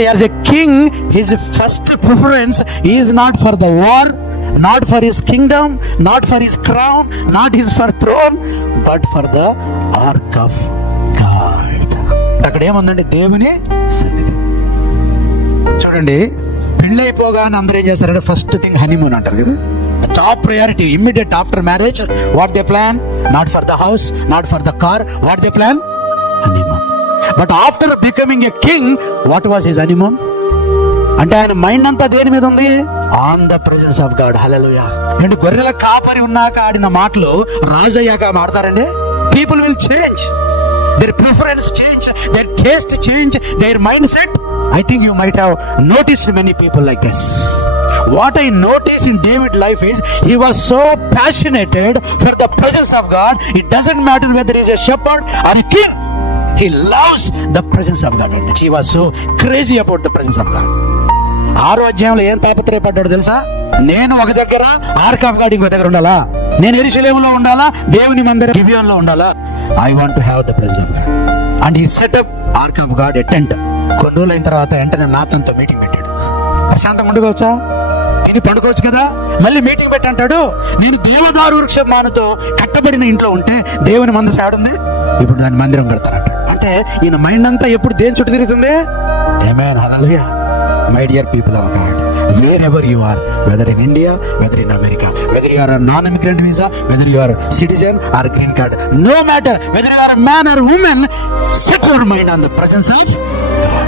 But as a king, his first preference is not for the war, not for his kingdom, not for his crown, not his for throne, but for the ark of God. అక్కడ ఏముందండి? దేవుని సన్నిధి. చూడండి, పెళ్ళి అయిపోగానే అందరూ ఏం చేస్తారంటే ఫస్ట్ థింగ్ హనీమూన్ అంటారు కదా. Top priority immediate after marriage. What they plan? Not for the house, not for the car. What they plan? Honeymoon. But after becoming a king, what was his honeymoon? అంటే ఆయన mind అంతా దేని మీద ఉంది? On the presence of God. Hallelujah. అంటే గొర్రెల కాపరి ఉన్నాక ఆడిన మాటలు రాజు అయ్యాక మాడతారండి. People will change, their preference change, their taste change, their mindset. I think you might have noticed many people like this. What I noticed in David's life is he was so passionate for the presence of God. It doesn't matter whether he is a shepherd or a king. He loves the presence of God. He was so crazy about the presence of God. ఆరో అధ్యాయంలో ఏం తాపత్రయపడ్డాడు తెలుసా? నేను ఒక దగ్గర, arc of God ఇంకో దగ్గర ఉండాలా? నేను యెరూషలేములో ఉండాలా? దేవుని మందిరం గిబియోనులో ఉండాలా? I want to have the presence of God. And he set up Ark of God, a tent. కొన్ని రోజులు అయిన తర్వాత వెంటనే నాతన్తో మీటింగ్ పెట్టాడు. ప్రశాంతంగా ఉండవచ్చా? తిని పండుకోవచ్చు కదా. మళ్ళీ మీటింగ్ పెట్టి అంటాడు, నేను దేవదారు వృక్షమానుతో కట్టబడిన ఇంట్లో ఉంటే దేవుని మందిరం ఏడుంది? ఇప్పుడు దాని మందిరం కడతారట. అంటే ఈయన మైండ్ అంతా ఎప్పుడు దేని చుట్టూ తిరుగుతుంది? ఆమేన్, హల్లెలూయా. My dear people of God, wherever you are, whether in India, whether in America, whether you are a non-immigrant visa, whether you are a citizen or a green card, no matter whether you are a man or a woman, set your mind on the presence of God.